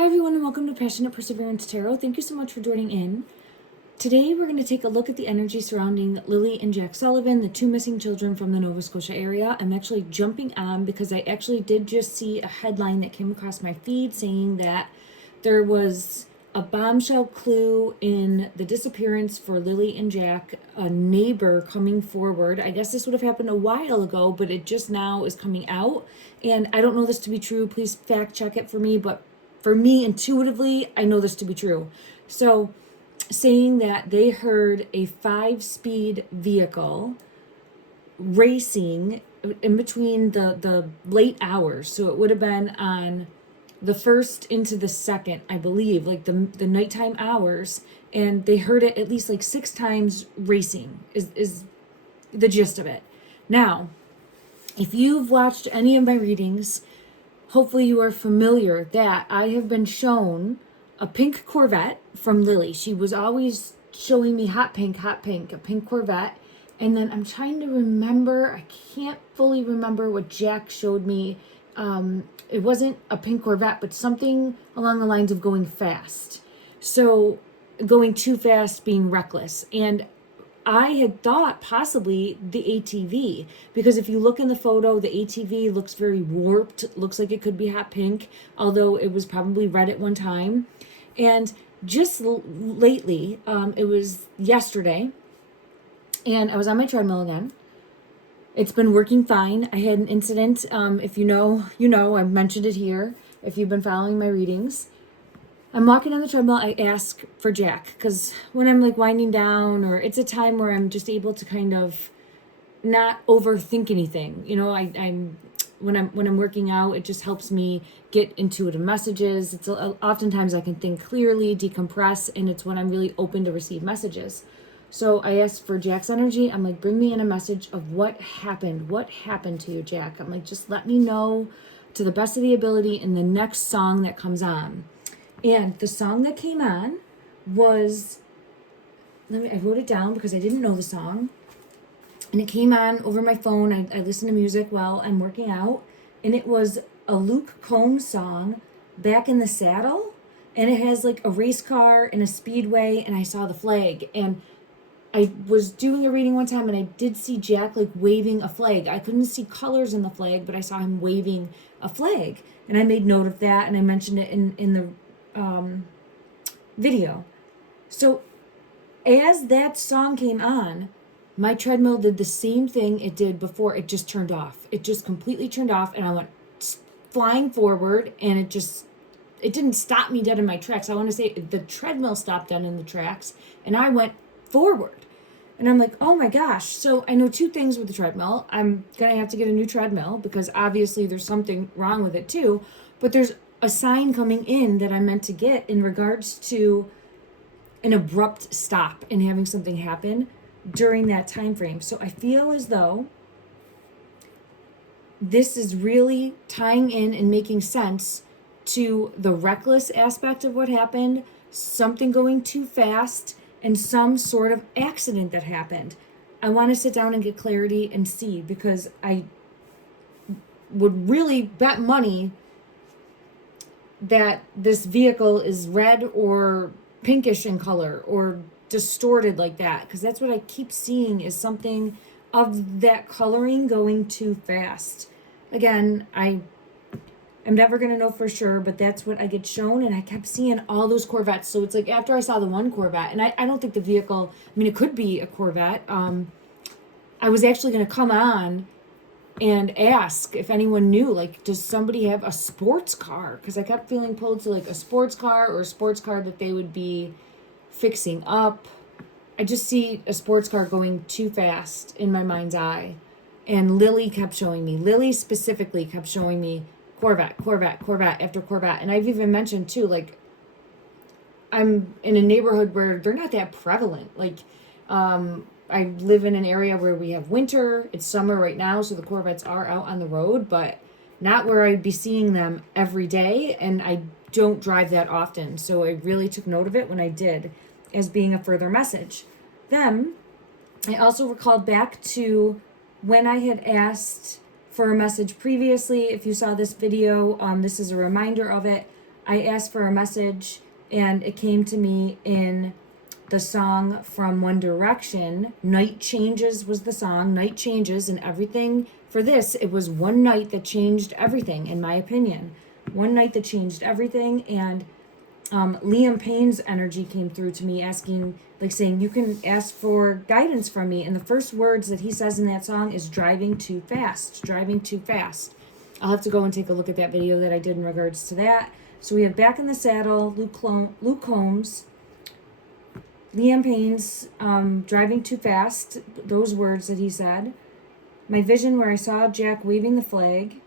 Hi everyone and welcome to Passionate Perseverance Tarot. Thank you so much for joining in. Today we're going to take a look at the energy surrounding Lilly and Jack Sullivan, the two missing children from the Nova Scotia area. I'm actually jumping on because I actually did just see a headline that came across my feed saying that there was a bombshell clue in the disappearance for Lilly and Jack, a neighbor coming forward. I guess this would have happened a while ago, but it just now is coming out. And I don't know this to be true. Please fact check it for me, but for me, intuitively, I know this to be true. So, saying that they heard a 5-speed vehicle racing in between the late hours. So, it would have been on the first into the second, I believe, like the nighttime hours. And they heard it at least like 6 times racing, is the gist of it. Now, if you've watched any of my readings, hopefully you are familiar that I have been shown a pink Corvette from Lilly. She was always showing me hot pink, a pink Corvette. And then I'm trying to remember, I can't fully remember what Jack showed me. It wasn't a pink Corvette, but something along the lines of going fast. So going too fast, being reckless. And I had thought possibly the ATV, because if you look in the photo, the ATV looks very warped, looks like it could be hot pink, although it was probably red at one time. And just lately, it was yesterday, and I was on my treadmill again. It's been working fine. I had an incident. If you know, you know, I've mentioned it here. If you've been following my readings, I'm walking on the treadmill. I ask for Jack because when I'm like winding down, or it's a time where I'm just able to kind of not overthink anything. You know, I'm when I'm working out, it just helps me get intuitive messages. It's oftentimes I can think clearly, decompress, and it's when I'm really open to receive messages. So I asked for Jack's energy. I'm like, bring me in a message of what happened. What happened to you, Jack? I'm like, just let me know to the best of the ability in the next song that comes on. And the song that came on was, I wrote it down because I didn't know the song. And it came on over my phone. I listen to music while I'm working out. And it was a Luke Combs song, Back in the Saddle. And it has like a race car and a speedway, and I saw the flag. And I was doing a reading one time, and I did see Jack like waving a flag. I couldn't see colors in the flag, but I saw him waving a flag. And I made note of that, and I mentioned it in the video. So as that song came on, my treadmill did the same thing it did before. It just turned off. It just completely turned off, and I went flying forward, and it didn't stop me dead in my tracks. I want to say the treadmill stopped dead in the tracks, and I went forward. And I'm like, oh my gosh. So I know 2 things with the treadmill. I'm going to have to get a new treadmill because obviously there's something wrong with it too. But there's a sign coming in that I meant to get in regards to an abrupt stop and having something happen during that time frame. So I feel as though this is really tying in and making sense to the reckless aspect of what happened, something going too fast, and some sort of accident that happened. I want to sit down and get clarity and see, because I would really bet money that this vehicle is red or pinkish in color or distorted like that, because that's what I keep seeing is something of that coloring going too fast. Again, I'm never going to know for sure, but that's what I get shown, and I kept seeing all those Corvettes. So it's like after I saw the one Corvette, and I don't think the vehicle, I mean, it could be a Corvette. I was actually going to come on and ask if anyone knew, like, does somebody have a sports car? Because I kept feeling pulled to like a sports car or a sports car that they would be fixing up. I just see a sports car going too fast in my mind's eye. And Lilly specifically kept showing me Corvette after Corvette. And I've even mentioned too, like, I'm in a neighborhood where they're not that prevalent. Like, I live in an area where we have winter. It's summer right now, so the Corvettes are out on the road, but not where I'd be seeing them every day. And I don't drive that often. So I really took note of it when I did, as being a further message. Then I also recalled back to when I had asked for a message previously. If you saw this video, this is a reminder of it. I asked for a message, and it came to me in the song from One Direction. Night Changes was the song, Night Changes, and everything for this, it was one night that changed everything, in my opinion. One night that changed everything, and Liam Payne's energy came through to me asking, like saying, you can ask for guidance from me. And the first words that he says in that song is driving too fast, driving too fast. I'll have to go and take a look at that video that I did in regards to that. So we have Back in the Saddle, Luke Combs, Liam Payne's driving too fast, those words that he said. My vision where I saw Jack waving the flag,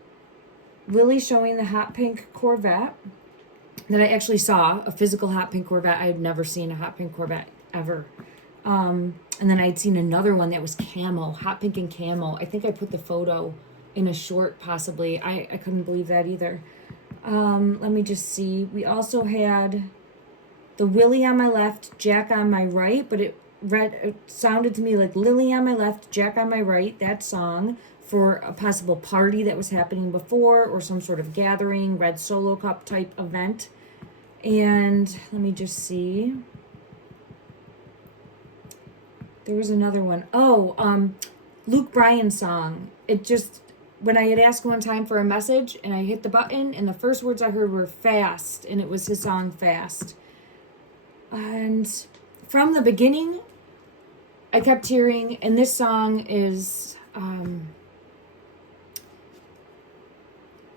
Lilly showing the hot pink Corvette, that I actually saw a physical hot pink Corvette. I had never seen a hot pink Corvette ever. And then I'd seen another one that was camo, hot pink and camo. I think I put the photo in a short, possibly. I couldn't believe that either. Let me just see. We also had the Willie on my left, Jack on my right, but it sounded to me like Lily on my left, Jack on my right, that song, for a possible party that was happening before or some sort of gathering, red solo cup type event. And let me just see. There was another one. Luke Bryan's song. It just, when I had asked one time for a message and I hit the button and the first words I heard were fast, and it was his song Fast. And from the beginning, I kept hearing, and this song is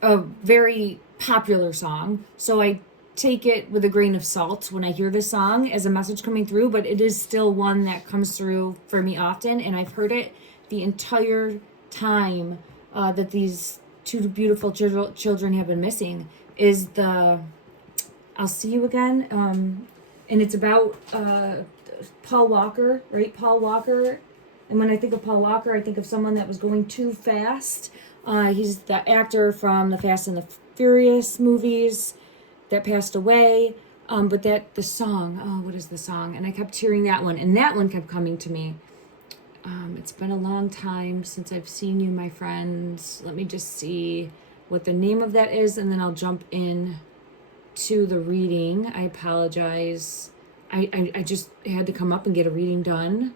a very popular song, so I take it with a grain of salt when I hear this song as a message coming through, but it is still one that comes through for me often, and I've heard it the entire time that these two beautiful children have been missing, is the I'll See You Again, and it's about Paul Walker, right? Paul Walker. And when I think of Paul Walker, I think of someone that was going too fast. He's the actor from the Fast and the Furious movies that passed away. But the song, what is the song? And I kept hearing that one, and that one kept coming to me. It's been a long time since I've seen you, my friends. Let me just see what the name of that is, and then I'll jump in to the reading. I apologize. I just had to come up and get a reading done.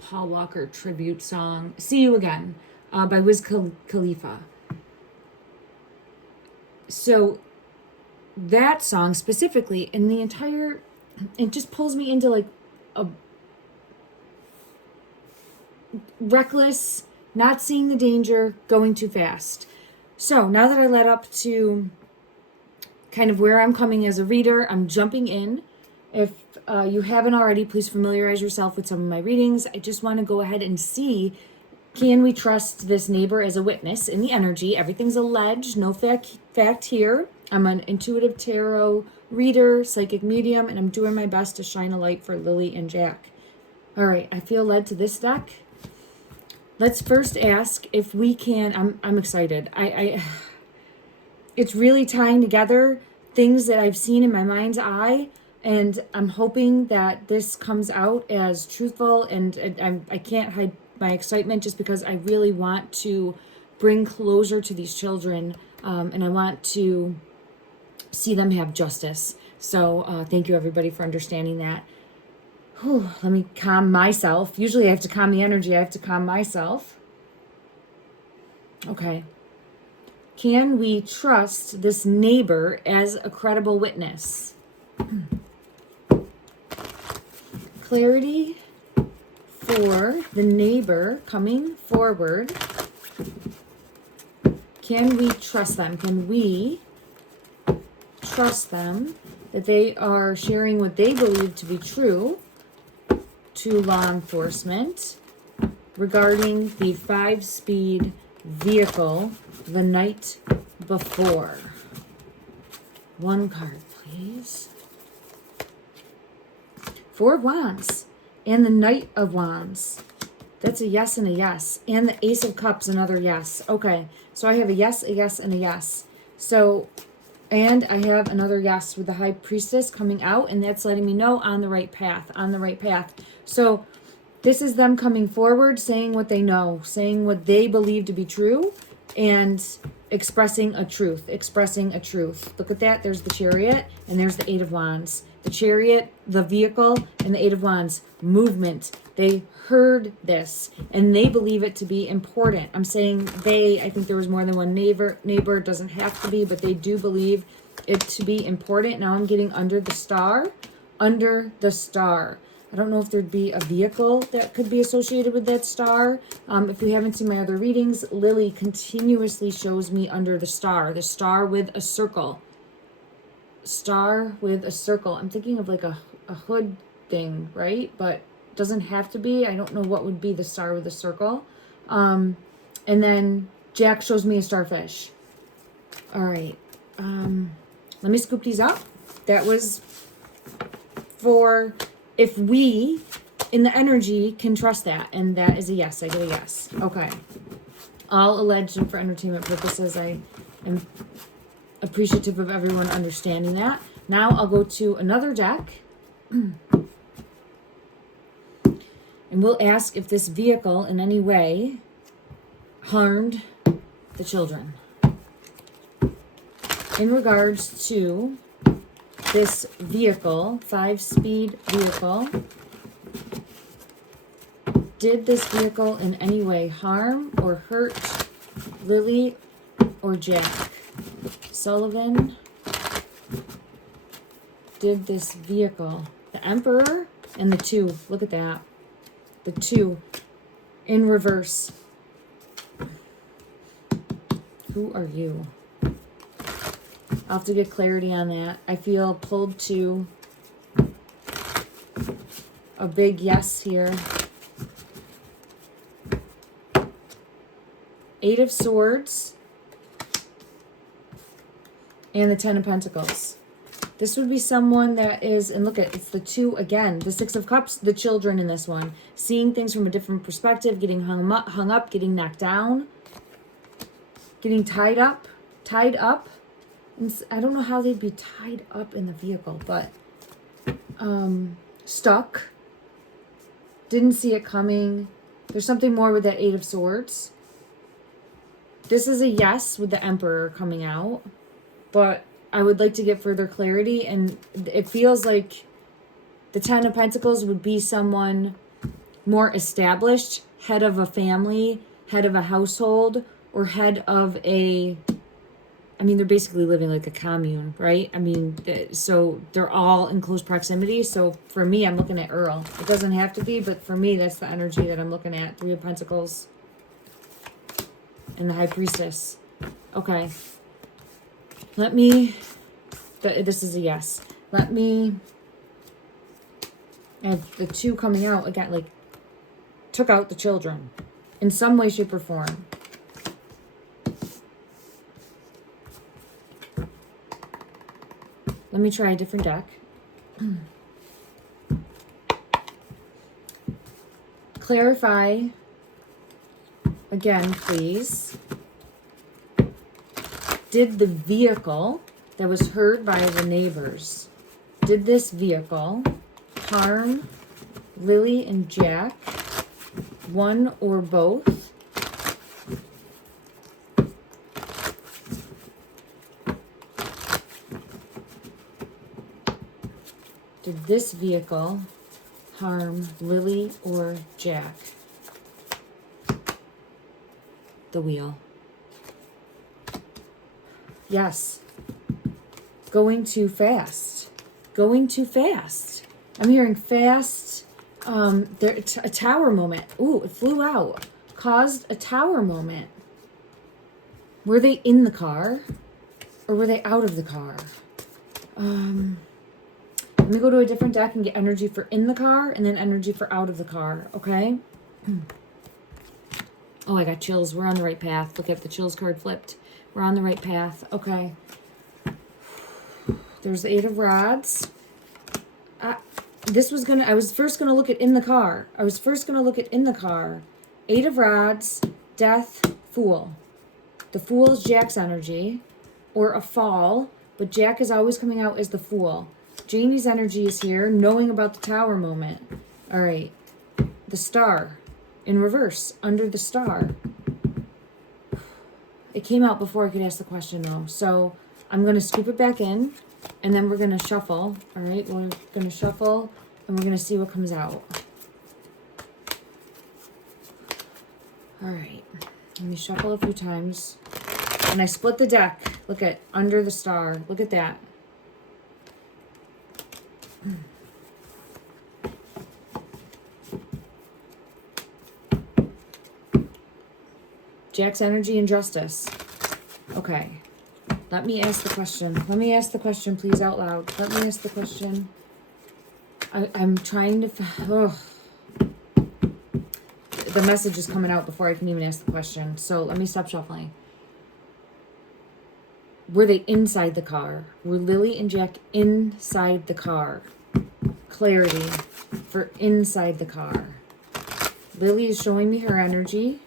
Paul Walker tribute song, See You Again, by Wiz Khalifa. So that song specifically, and the entire, it just pulls me into like a reckless, not seeing the danger, going too fast. So now that I led up to kind of where I'm coming as a reader, I'm jumping in. If you haven't already, please familiarize yourself with some of my readings. I just want to go ahead and see, can we trust this neighbor as a witness in the energy? Everything's alleged, no fact here. I'm an intuitive tarot reader, psychic medium, and I'm doing my best to shine a light for Lily and Jack. All right, I feel led to this deck. Let's first ask if we can, I'm excited. It's really tying together things that I've seen in my mind's eye, and I'm hoping that this comes out as truthful, and I can't hide my excitement just because I really want to bring closure to these children, and I want to see them have justice. So thank you everybody for understanding that. Whew, let me calm myself. Usually I have to calm the energy. I have to calm myself. Okay. Can we trust this neighbor as a credible witness? Clarity for the neighbor coming forward. Can we trust them? Can we trust them that they are sharing what they believe to be true to law enforcement regarding the 5-speed vehicle the night before? One card, please. 4 of Wands and the Knight of Wands. That's a yes and a yes. And the Ace of Cups, another yes. Okay, so I have a yes, and a yes. So, and I have another yes with the High Priestess coming out, and that's letting me know on the right path, So this is them coming forward, saying what they know, saying what they believe to be true, and expressing a truth, expressing a truth. Look at that. There's the Chariot and there's the Eight of Wands. The Chariot, the vehicle, and the Eight of Wands, movement. They heard this and they believe it to be important. I'm saying they, I think there was more than one neighbor. It doesn't have to be, but they do believe it to be important. Now I'm getting under the star. Under the star. I don't know if there'd be a vehicle that could be associated with that star. If you haven't seen my other readings, Lily continuously shows me under the star with a circle. Star with a circle. I'm thinking of like a hood thing, right? But it doesn't have to be. I don't know what would be the star with a circle. And then Jack shows me a starfish. All right. Let me scoop these up. That was for if we in the energy can trust that, and that is a yes. I get a yes. Okay. All alleged and for entertainment purposes. I am appreciative of everyone understanding that. Now I'll go to another deck and we'll ask if this vehicle in any way harmed the children. In regards to this vehicle, 5-speed vehicle, did this vehicle in any way harm or hurt Lily or Jack? Sullivan, did this vehicle, the Emperor and the 2, look at that, the 2 in reverse. Who are you? I'll have to get clarity on that. I feel pulled to a big yes here. 8 of Swords and the 10 of Pentacles. This would be someone that is, and look at, it's the 2 again, the 6 of Cups, the children in this one. Seeing things from a different perspective, getting hung up, getting knocked down, getting tied up. I don't know how they'd be tied up in the vehicle, but stuck. Didn't see it coming. There's something more with that 8 of Swords. This is a yes with the Emperor coming out, but I would like to get further clarity, and it feels like the 10 of Pentacles would be someone more established, head of a family, head of a household, or head of a, I mean, they're basically living like a commune, right? I mean, so they're all in close proximity. So for me, I'm looking at Earl. It doesn't have to be, but for me, that's the energy that I'm looking at. 3 of Pentacles and the High Priestess. Okay. Let me, this is a yes. Let me, I have the 2 coming out again, like, took out the children in some way, shape, or form. Let me try a different deck. Clarify again, please. Did the vehicle that was heard by the neighbors, did this vehicle harm Lily and Jack, one or both? Did this vehicle harm Lily or Jack? The Wheel. Yes. Going too fast. Going too fast. I'm hearing fast. There, a tower moment. Ooh, it flew out. Caused a tower moment. Were they in the car? Or were they out of the car? Let me go to a different deck and get energy for in the car and then energy for out of the car, okay? Oh, I got chills. We're on the right path. Look at the chills card flipped. We're on the right path. Okay. There's the 8 of Rods. I was first gonna look at in the car. 8 of Rods, Death, Fool. The Fool is Jack's energy, or a fall, but Jack is always coming out as the Fool. Janie's energy is here, knowing about the tower moment. All right. The Star in reverse, under the star. It came out before I could ask the question though. So I'm going to scoop it back in and then we're going to shuffle. All right, we're going to shuffle and we're going to see what comes out. All right, let me shuffle a few times. And I split the deck. Look at under the star. Look at that. Jack's energy and justice. Okay. Let me ask the question. Let me ask the question, please, out loud. Let me ask the question. I'm trying to... Oh. The message is coming out before I can even ask the question. So let me stop shuffling. Were they inside the car? Were Lily and Jack inside the car? Clarity for inside the car. Lily is showing me her energy.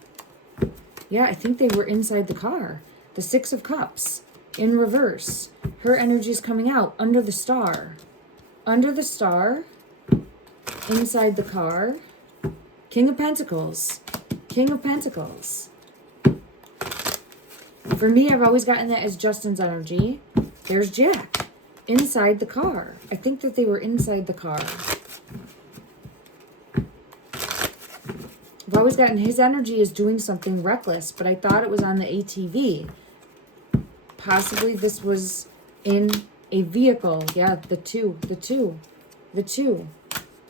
Yeah, I think they were inside the car. The Six of Cups in reverse. Her energy is coming out under the star. Under the star. Inside the car. King of Pentacles. King of Pentacles. For me, I've always gotten that as Justin's energy. There's Jack. Inside the car. I think that they were inside the car. I've always gotten his energy is doing something reckless, but I thought it was on the ATV. Possibly this was in a vehicle. Yeah, the two.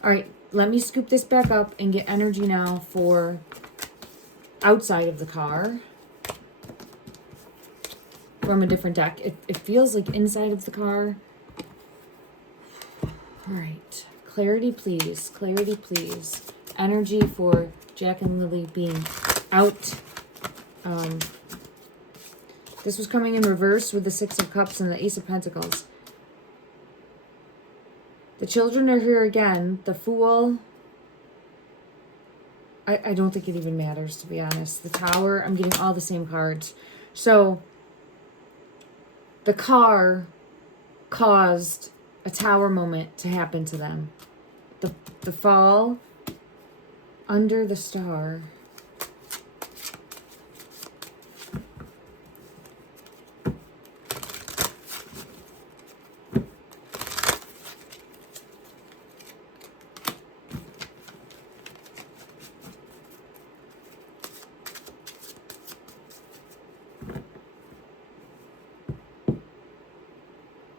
All right, let me scoop this back up and get energy now for outside of the car from a different deck. It feels like inside of the car. All right, clarity, please. Clarity, please. Energy for Jack and Lily being out. This was coming in reverse with the Six of Cups and the Ace of Pentacles. The children are here again. The Fool. I don't think it even matters, to be honest. The Tower. I'm getting all the same cards. So, the car caused a tower moment to happen to them. The fall under the star.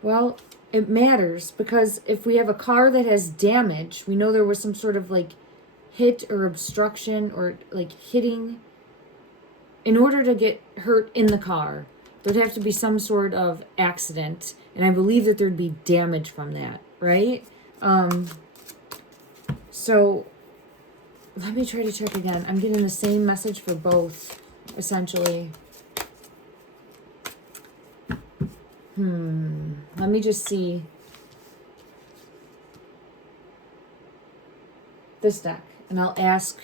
Well, it matters because if we have a car that has damage, we know there was some sort of like hit or obstruction or like hitting. In order to get hurt in the car, there'd have to be some sort of accident. And I believe that there'd be damage from that, right? So let me try to check again. I'm getting the same message for both, essentially. Let me just see this deck, and I'll ask,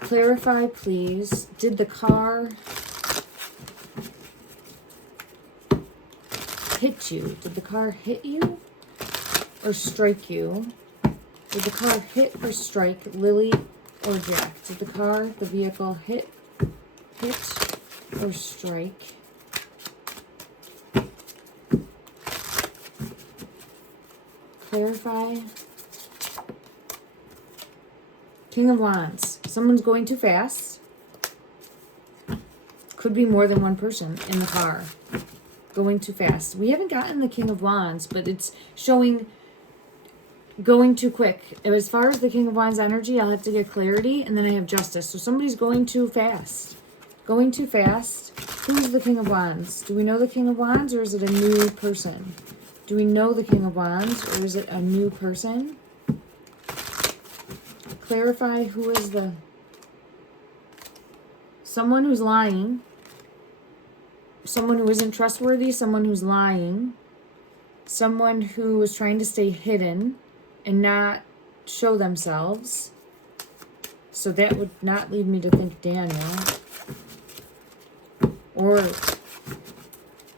clarify, please. Did the car hit you? Did the car hit you or strike you? Did the car hit or strike Lily or Jack? Did the car, the vehicle, hit or strike clarify? King of Wands. Someone's going too fast. Could be more than one person in the car going too fast. We haven't gotten the King of Wands, but it's showing going too quick. As far as the King of Wands energy, I'll have to get clarity, and then I have justice. So somebody's going too fast. Going too fast. Who's the King of Wands? Do we know the King of Wands, or is it a new person? Do we know the King of Wands, or is it a new person? Clarify who is the... Someone who's lying. Someone who isn't trustworthy. Someone who's lying. Someone who is trying to stay hidden and not show themselves. So that would not lead me to think Daniel. Or,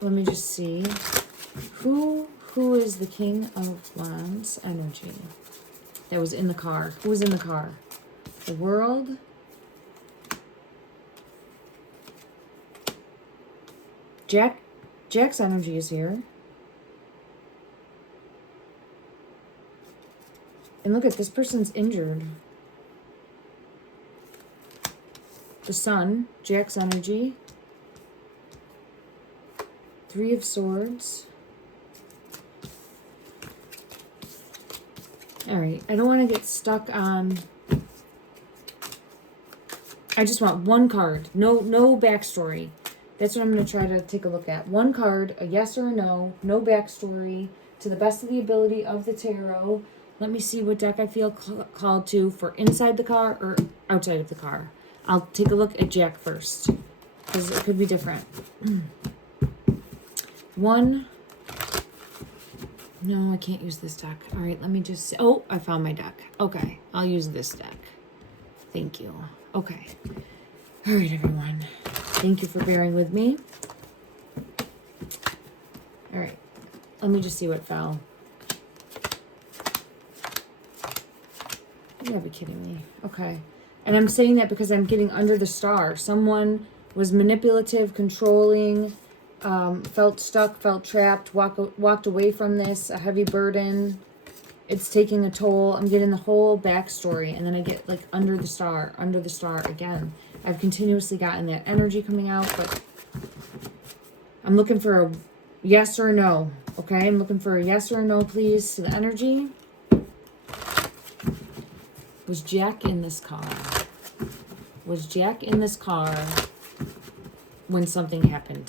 let me just see. Who is the King of Wands energy that was in the car? Who was in the car? The World, Jack's energy is here. And look at this person's injured. The Sun, Jack's energy. 3 of Swords. All right, I don't want to get stuck on... I just want one card. No backstory. That's what I'm going to try to take a look at. One card, a yes or a no. No backstory. To the best of the ability of the tarot. Let me see what deck I feel called to for inside the car or outside of the car. I'll take a look at Jack first, because it could be different. One. No, I can't use this deck. All right, let me just see. Oh, I found my deck. Okay, I'll use this deck. Thank you. Okay. All right, everyone. Thank you for bearing with me. All right, let me just see what fell. You gotta be kidding me. Okay. And I'm saying that because I'm getting under the star. Someone was manipulative, controlling, felt stuck, felt trapped, walked away from this, a heavy burden. It's taking a toll. I'm getting the whole backstory. And then I get like under the star again. I've continuously gotten that energy coming out, but I'm looking for a yes or a no. Okay, I'm looking for a yes or a no, please, to the energy. Was Jack in this car? Was Jack in this car when something happened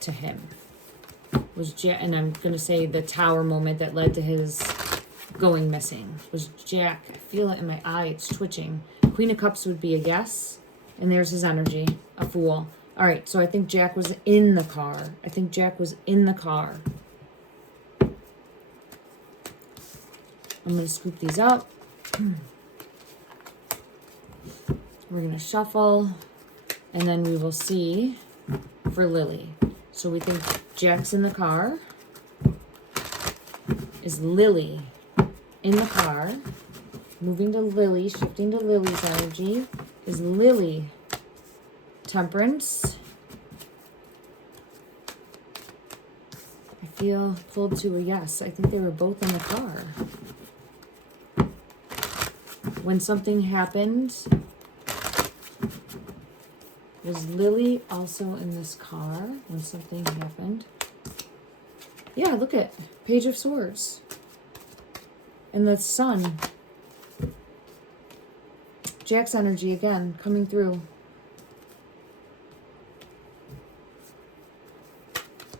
to him? Was Jack, and I'm going to say the tower moment that led to his going missing. Was Jack, I feel it in my eye, it's twitching. Queen of Cups would be a yes, and there's his energy, a Fool. All right, so I think Jack was in the car. I think Jack was in the car. I'm going to scoop these up. We're going to shuffle, and then we will see for Lily. So we think Jack's in the car. Is Lily in the car? Moving to Lily, shifting to Lily's energy. Is Lily Temperance? I feel pulled to a yes. I think they were both in the car. When something happened... Was Lily also in this car when something happened? Yeah, look at Page of Swords. And the Sun. Jack's energy again, coming through.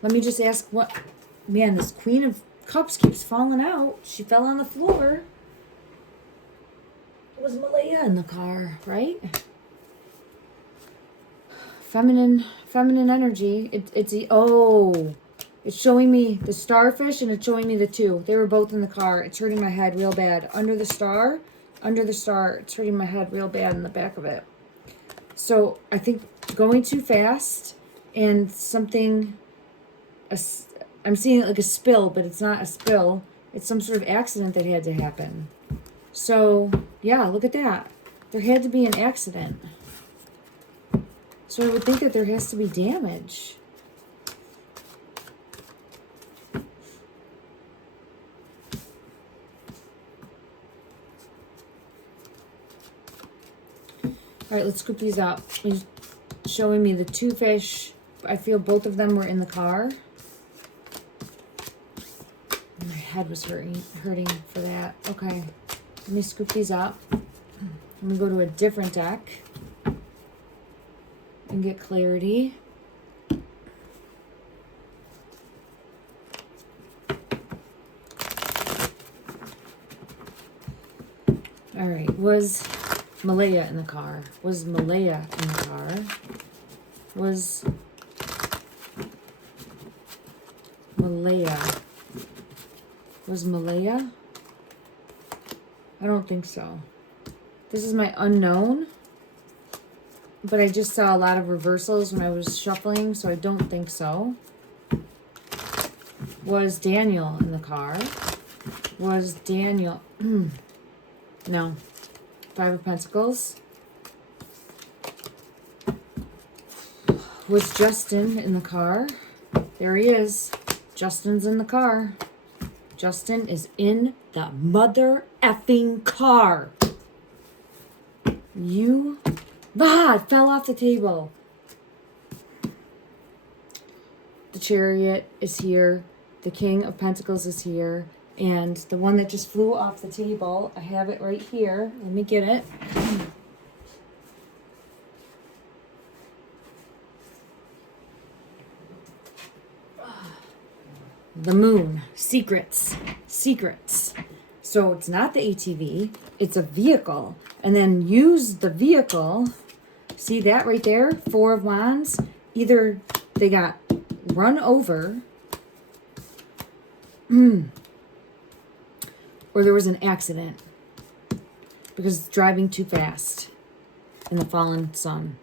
Let me just ask what... Man, this Queen of Cups keeps falling out. She fell on the floor. Was Malaya in the car, right? Feminine energy. It's showing me the starfish and it's showing me the 2. They were both in the car. It's hurting my head real bad. Under the star, it's hurting my head real bad in the back of it. So I think going too fast and something, I'm seeing it like a spill, but it's not a spill. It's some sort of accident that had to happen. So yeah, look at that. There had to be an accident. So I would think that there has to be damage. All right, let's scoop these up. He's showing me the 2 fish. I feel both of them were in the car. My head was hurting for that. Okay, let me scoop these up. I'm gonna go to a different deck and get clarity. All right, was Malaya in the car? Was Malaya in the car? Was Malaya? Was Malaya? I don't think so. This is my unknown. But I just saw a lot of reversals when I was shuffling, so I don't think so. Was Daniel in the car? Was Daniel... No. 5 of Pentacles. Was Justin in the car? There he is. Justin's in the car. Justin is in the mother effing car. You... Ah, it fell off the table. The Chariot is here. The King of Pentacles is here. And the one that just flew off the table, I have it right here. Let me get it. The Moon. Secrets. Secrets. So it's not the ATV. It's a vehicle. And then use the vehicle. See that right there? 4 of Wands. Either they got run over. Or there was an accident. Because driving too fast. In the fallen sun.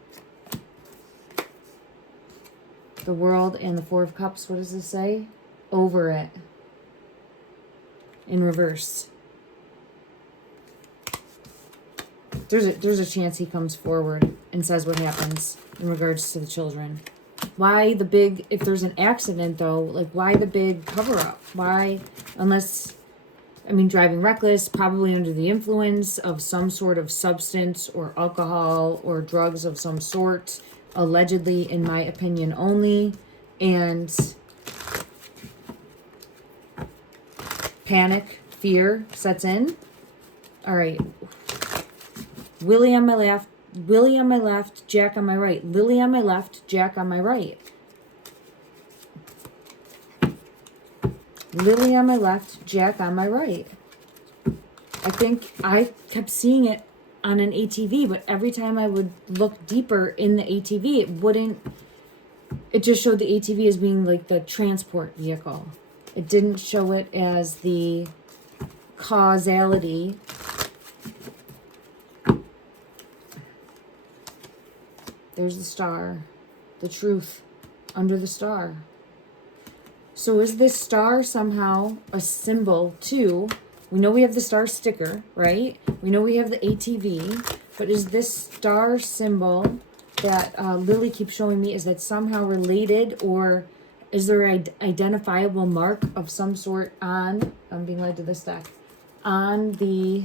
The World and the 4 of Cups. What does this say? Over it. In reverse. There's a chance he comes forward and says what happens in regards to the children. Why the big, if there's an accident though, like why the big cover up? Why, unless, I mean, driving reckless, probably under the influence of some sort of substance or alcohol or drugs of some sort, allegedly, in my opinion only, and panic, fear sets in. All right. Willie on my left, Willie on my left, Jack on my right. Lily on my left, Jack on my right. Lily on my left, Jack on my right. I think I kept seeing it on an ATV, but every time I would look deeper in the ATV, it wouldn't, it just showed the ATV as being like the transport vehicle. It didn't show it as the causality. There's the star, the truth under the star. So is this star somehow a symbol too? We know we have the star sticker, right? We know we have the ATV, but is this star symbol that Lily keeps showing me, is that somehow related, or is there an identifiable mark of some sort on, I'm being led to this deck, on the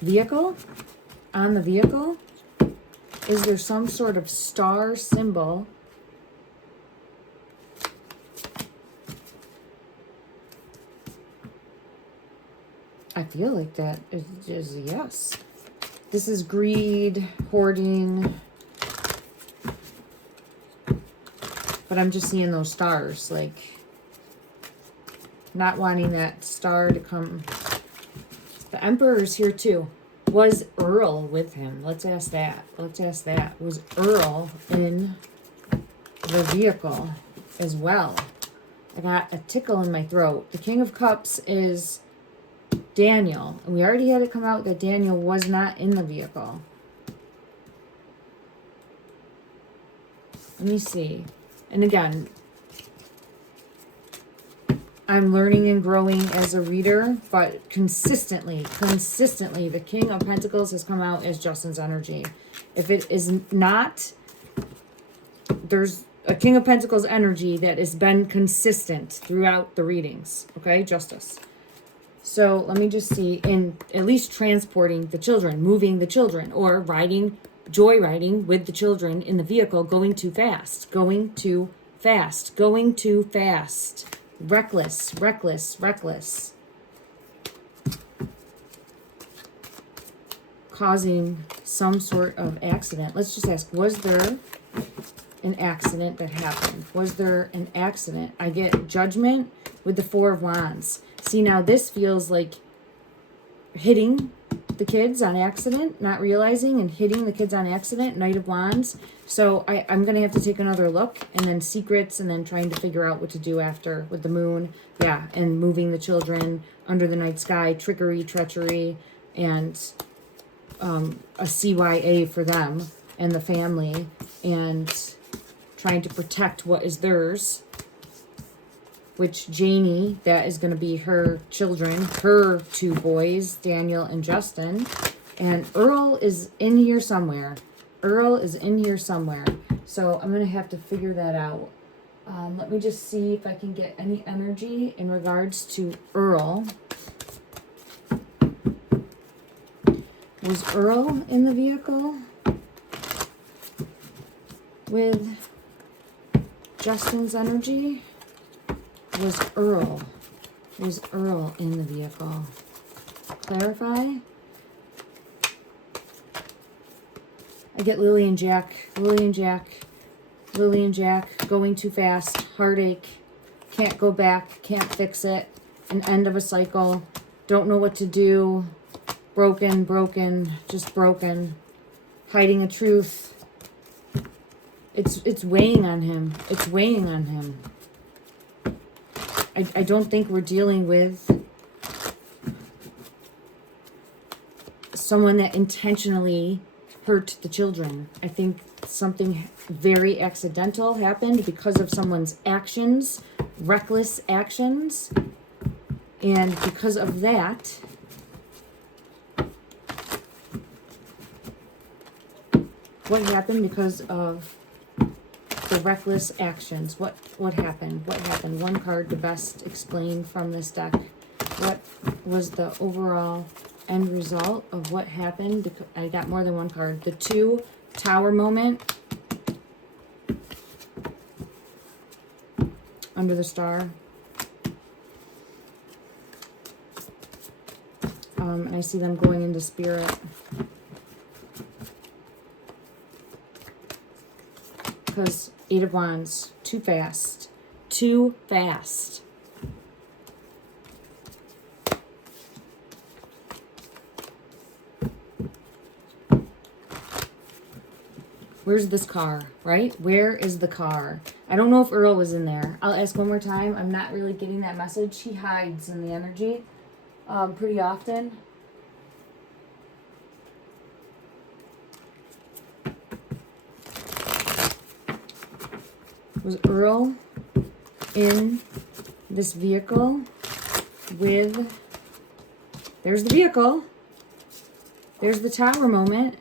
vehicle? On the vehicle? Is there some sort of star symbol? I feel like that is a yes. This is greed, hoarding. But I'm just seeing those stars, like not wanting that star to come. The Emperor's here too. Was Earl with him? Let's ask that. Let's ask that. Was Earl in the vehicle as well? I got a tickle in my throat. The King of Cups is Daniel. And we already had it come out that Daniel was not in the vehicle. Let me see. And again, I'm learning and growing as a reader, but consistently, the King of Pentacles has come out as Justin's energy. If it is not, there's a King of Pentacles energy that has been consistent throughout the readings. Okay, Justice. So let me just see, in at least transporting the children, moving the children, or riding, joyriding with the children in the vehicle, going too fast, going too fast, going too fast. Reckless, reckless, reckless. Causing some sort of accident. Let's just ask, was there an accident that happened? Was there an accident? I get Judgment with the 4 of Wands. See, now this feels like hitting the kids on accident, not realizing, and hitting the kids on accident, Knight of Wands. So I'm going to have to take another look, and then secrets, and then trying to figure out what to do after with the moon. Yeah, and moving the children under the night sky, trickery, treachery, and a CYA for them and the family, and trying to protect what is theirs. Which Jennie, that is going to be her children, her 2 boys, Daniel and Justin. And Earl is in here somewhere. Earl is in here somewhere. So I'm going to have to figure that out. Let me just see if I can get any energy in regards to Earl. Was Earl in the vehicle with Justin's energy? Was Earl in the vehicle? Clarify. I get Lily and Jack, going too fast, heartache, can't go back, can't fix it, an end of a cycle, don't know what to do, broken, just broken, hiding a truth. It's weighing on him. It's weighing on him. I don't think we're dealing with someone that intentionally hurt the children. I think something very accidental happened because of someone's actions, reckless actions. And because of that, what happened because of the reckless actions? What happened? What happened? One card to best explain from this deck. What was the overall end result of what happened? Because I got more than one card. The 2 Tower moment under the star. And I see them going into spirit. Because 8 of Wands, too fast. Too fast. Where's this car, right? Where is the car? I don't know if Earl was in there. I'll ask one more time. I'm not really getting that message. He hides in the energy pretty often. Was Earl in this vehicle with... There's the vehicle. There's the Tower moment.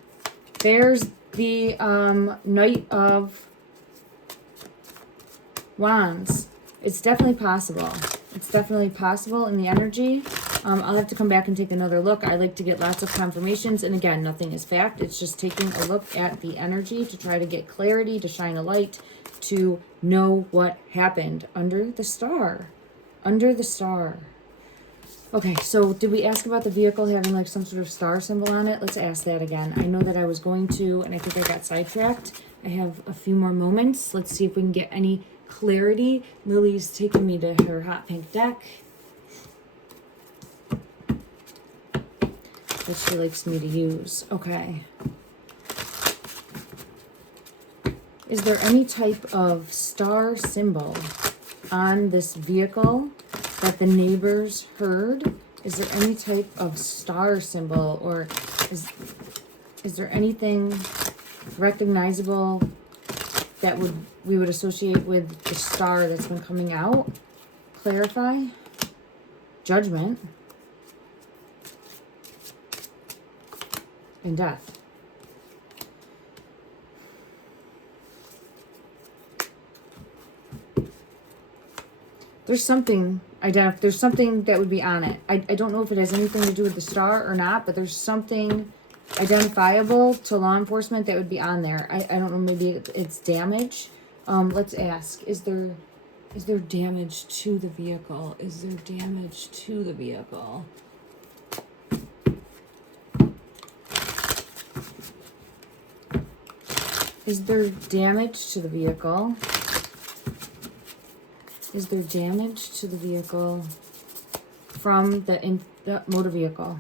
There's the Knight of Wands. It's definitely possible. It's definitely possible in the energy. I'll have to come back and take another look. I like to get lots of confirmations. And again, nothing is fact. It's just taking a look at the energy to try to get clarity, to shine a light, to know what happened under the star. Under the star. Okay, so did we ask about the vehicle having like some sort of star symbol on it? Let's ask that again. I know that I was going to, and I think I got sidetracked. I have a few more moments. Let's see if we can get any clarity. Lily's taking me to her hot pink deck that she likes me to use. Okay. Is there any type of star symbol on this vehicle that the neighbors heard? Is there any type of star symbol, or is there anything recognizable that we would associate with the star that's been coming out? Clarify. Judgment. And death. There's something there's something that would be on it. I don't know if it has anything to do with the star or not, but there's something identifiable to law enforcement that would be on there. I don't know, maybe it's damage. Let's ask, is there damage to the vehicle? Is there damage to the vehicle? Is there damage to the vehicle? Is there damage to the vehicle from the motor vehicle?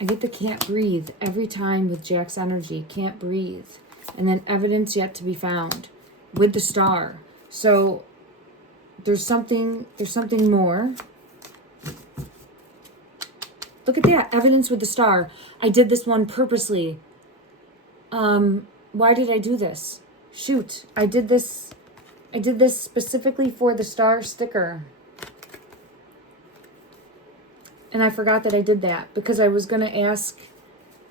I get the can't breathe every time with Jack's energy. Can't breathe. And then evidence yet to be found with the star. So there's something more. Look at that. Evidence with the star. I did this one purposely. Why did I do this? Shoot, I did this specifically for the star sticker. And I forgot that I did that because I was going to ask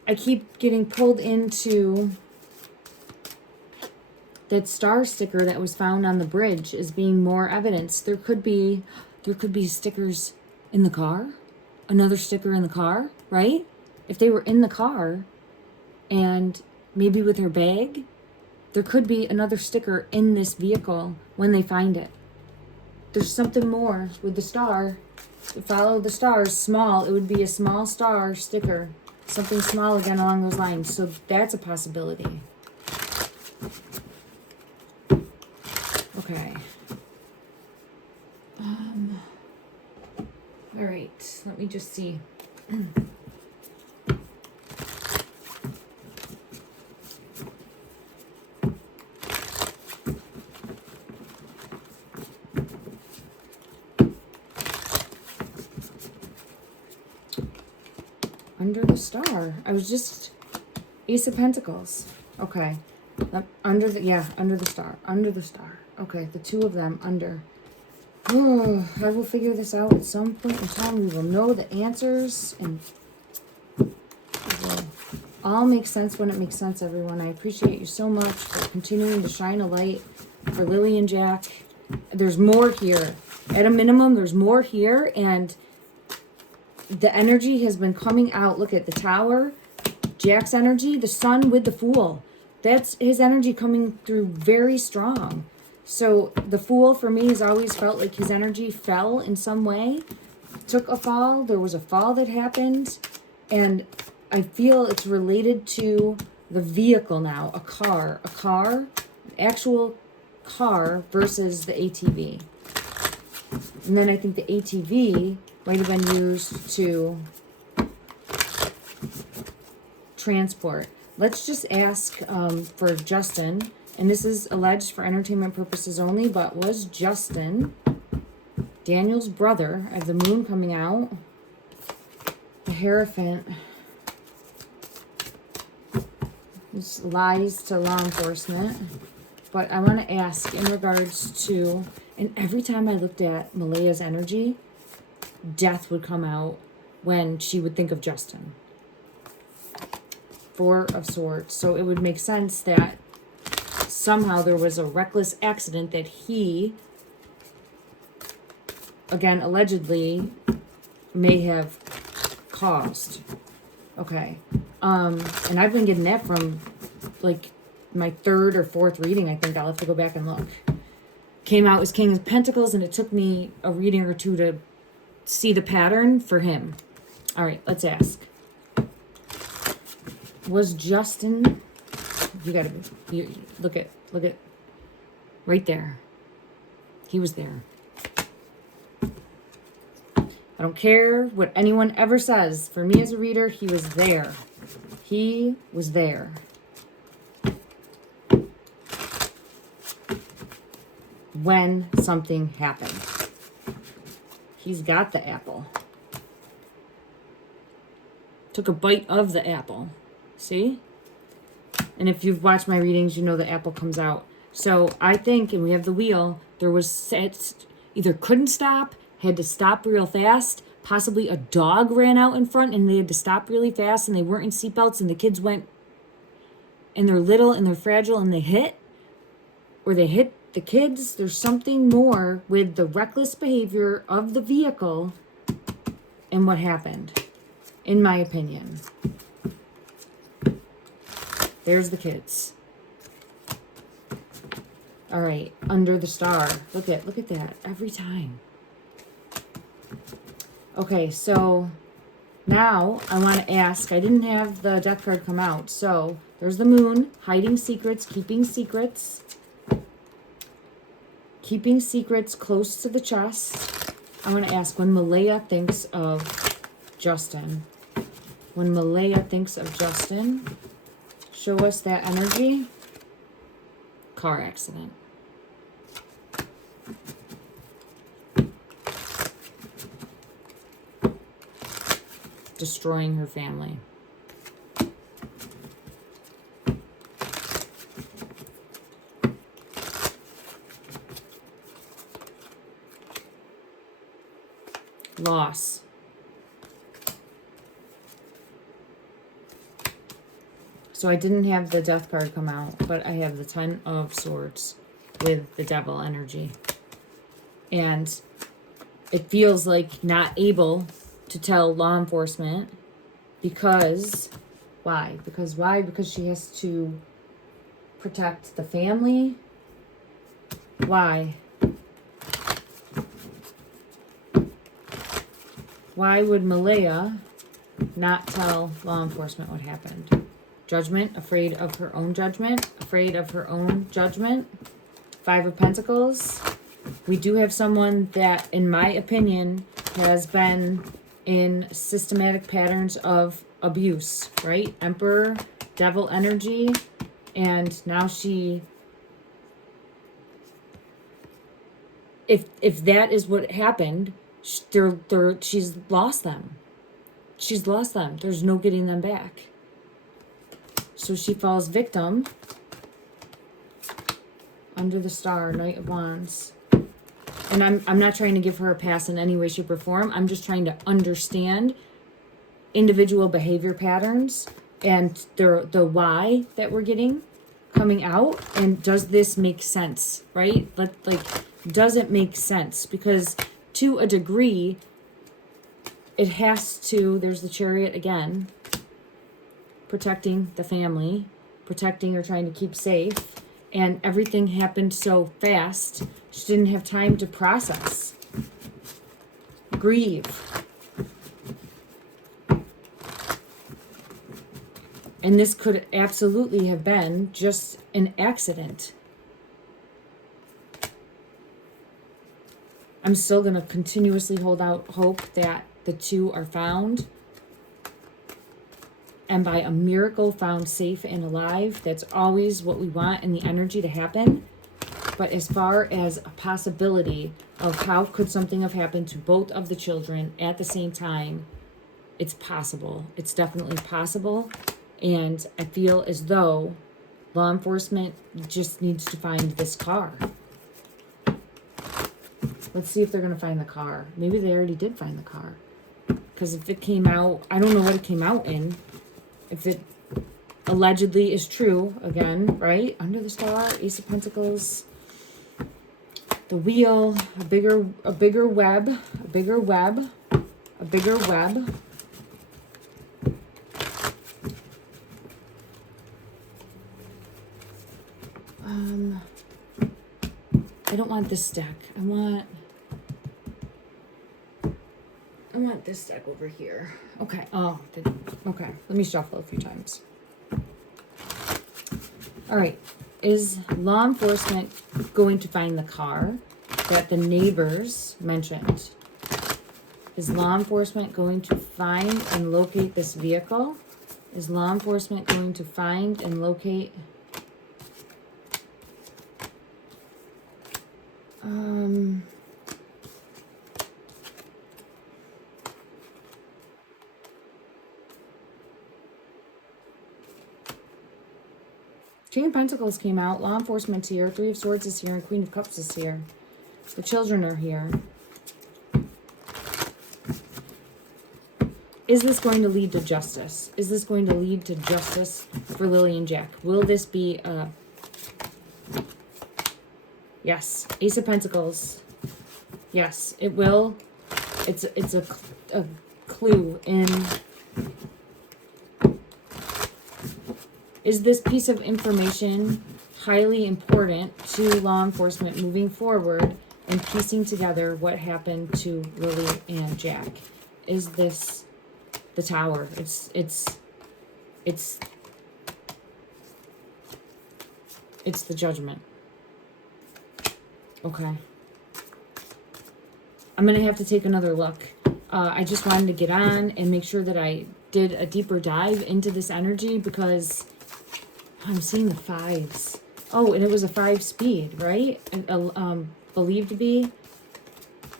I keep getting pulled into that star sticker that was found on the bridge as being more evidence. There could be stickers in the car, another sticker in the car, right? If they were in the car and maybe with her bag, there could be another sticker in this vehicle when they find it. There's something more with the star. To follow the stars, small, it would be a small star sticker. Something small again along those lines. So that's a possibility. Okay. All right, let me just see. Under the star. I was just Ace of Pentacles. Okay. Under the star. Under the star. Okay, the two of them under. Oh, I will figure this out at some point in time. We will know the answers, and it will all make sense when it makes sense, everyone. I appreciate you so much for continuing to shine a light for Lily and Jack. There's more here. At a minimum, there's more here, and the energy has been coming out. Look at the Tower, Jack's energy, the Sun with the Fool. That's his energy coming through very strong. So the Fool for me has always felt like his energy fell in some way, took a fall. There was a fall that happened, and I feel it's related to the vehicle now, a car, an actual car versus the ATV. And then I think the ATV might have been used to transport. Let's just ask for Justin. And this is alleged for entertainment purposes only, but was Justin Daniel's brother? I have the moon coming out. The Hierophant. This lies to law enforcement. But I want to ask in regards to, and every time I looked at Malaya's energy, death would come out when she would think of Justin. Four of Swords. So it would make sense that somehow there was a reckless accident that he, again, allegedly may have caused. Okay. And I've been getting that from like my third or fourth reading. I think I'll have to go back and look. Came out as King of Pentacles, and it took me a reading or two to see the pattern for him. All right, let's ask. Was Justin, you gotta look at right there. He was there. I don't care what anyone ever says. For me as a reader, he was there. He was there. When something happened. He's got the apple. Took a bite of the apple. See? And if you've watched my readings, you know the apple comes out. So I think, and we have the wheel, there was, either couldn't stop, had to stop real fast, possibly a dog ran out in front and they had to stop really fast and they weren't in seatbelts and the kids went, and they're little and they're fragile and they hit, or they hit the kids. There's something more with the reckless behavior of the vehicle and what happened, in my opinion. There's the kids. All right, under the star. Look at that every time. Okay, so now I want to ask, I didn't have the death card come out. So there's the moon, hiding secrets, keeping secrets. Keeping secrets close to the chest. I want to ask, when Malaya thinks of Justin. When Malaya thinks of Justin, show us that energy. Car accident. Destroying her family. Loss. So I didn't have the death card come out, but I have the 10 of Swords with the devil energy. And it feels like not able to tell law enforcement because, why? Because she has to protect the family. Why? Why would Malaya not tell law enforcement what happened? Judgment, afraid of her own judgment, afraid of her own judgment. 5 of Pentacles. We do have someone that, in my opinion, has been in systematic patterns of abuse, right? Emperor, devil energy, and now she, if that is what happened, she's lost them. She's lost them. There's no getting them back. So she falls victim under the star, Knight of Wands. And I'm not trying to give her a pass in any way, shape, or form. I'm just trying to understand individual behavior patterns and the why that we're getting coming out. And does this make sense, right? Like, does it make sense? Because to a degree, it has to, there's the Chariot again, protecting the family, protecting or trying to keep safe. And everything happened so fast, she didn't have time to process, grieve. And this could absolutely have been just an accident. I'm still going to continuously hold out hope that the 2 are found. And by a miracle found safe and alive. That's always what we want in the energy to happen. But as far as a possibility of how could something have happened to both of the children at the same time, it's possible. It's definitely possible. And I feel as though law enforcement just needs to find this car. Let's see if they're going to find the car. Maybe they already did find the car. Because if it came out, I don't know what it came out in. If it allegedly is true, again, right? Under the star, Ace of Pentacles, the wheel, a bigger web, a bigger web, a bigger web. I don't want this stack. I want this deck over here. Okay. Oh, okay. Let me shuffle a few times. All right. Is law enforcement going to find the car that the neighbors mentioned? Is law enforcement going to find and locate this vehicle? Is law enforcement going to find and locate... King of Pentacles came out. Law enforcement's here. 3 of Swords is here. And Queen of Cups is here. The children are here. Is this going to lead to justice? Is this going to lead to justice for Lily and Jack? Will this be a... Yes. Ace of Pentacles. Yes, it will. It's a clue in... Is this piece of information highly important to law enforcement moving forward and piecing together what happened to Lily and Jack? Is this the Tower? It's the Judgment. Okay. I'm going to have to take another look. I just wanted to get on and make sure that I did a deeper dive into this energy because I'm seeing the 5s. Oh, and it was a 5 speed, right? Believed to be.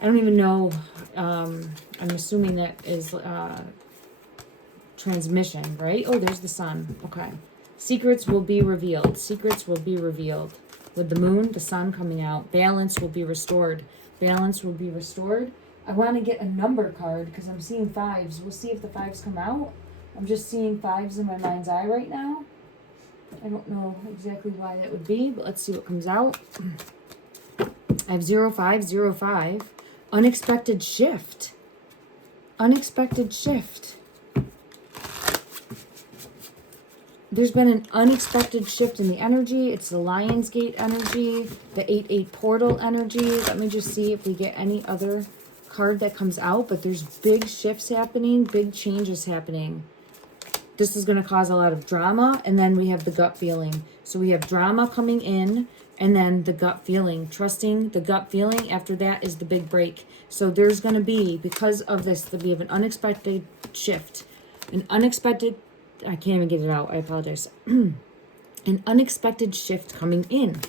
I don't even know. I'm assuming that is transmission, right? Oh, there's the sun. Okay. Secrets will be revealed. Secrets will be revealed. With the moon, the sun coming out. Balance will be restored. Balance will be restored. I want to get a number card because I'm seeing 5s. We'll see if the 5s come out. I'm just seeing 5s in my mind's eye right now. I don't know exactly why that would be, but let's see what comes out. I have 0505. Unexpected shift. Unexpected shift. There's been an unexpected shift in the energy. It's the Lionsgate energy, the 8-8 portal energy. Let me just see if we get any other card that comes out. But there's big shifts happening, big changes happening. This is going to cause a lot of drama. And then we have the gut feeling. So we have drama coming in and then the gut feeling. Trusting the gut feeling. After that is the big break. So there's going to be, because of this, that we have an unexpected shift. An unexpected, I can't even get it out. I apologize. An unexpected shift coming in.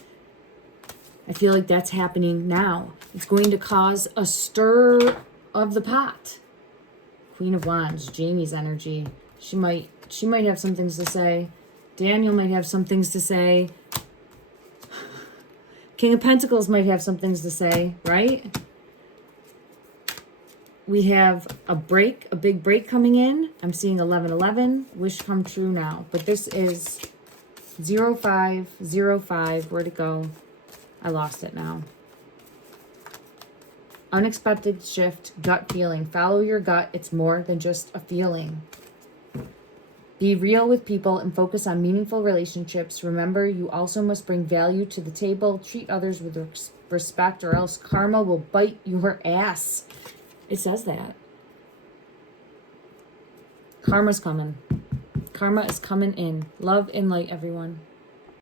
I feel like that's happening now. It's going to cause a stir of the pot. Queen of Wands, Jamie's energy. She might have some things to say. Daniel might have some things to say. King of Pentacles might have some things to say, right? We have a break, a big break coming in. I'm seeing 1111. Wish come true now. But this is 0505. Where'd it go? I lost it now. Unexpected shift, gut feeling. Follow your gut. It's more than just a feeling. Be real with people and focus on meaningful relationships. Remember, you also must bring value to the table. Treat others with respect or else karma will bite your ass. It says that. Karma's coming. Karma is coming in. Love and light, everyone.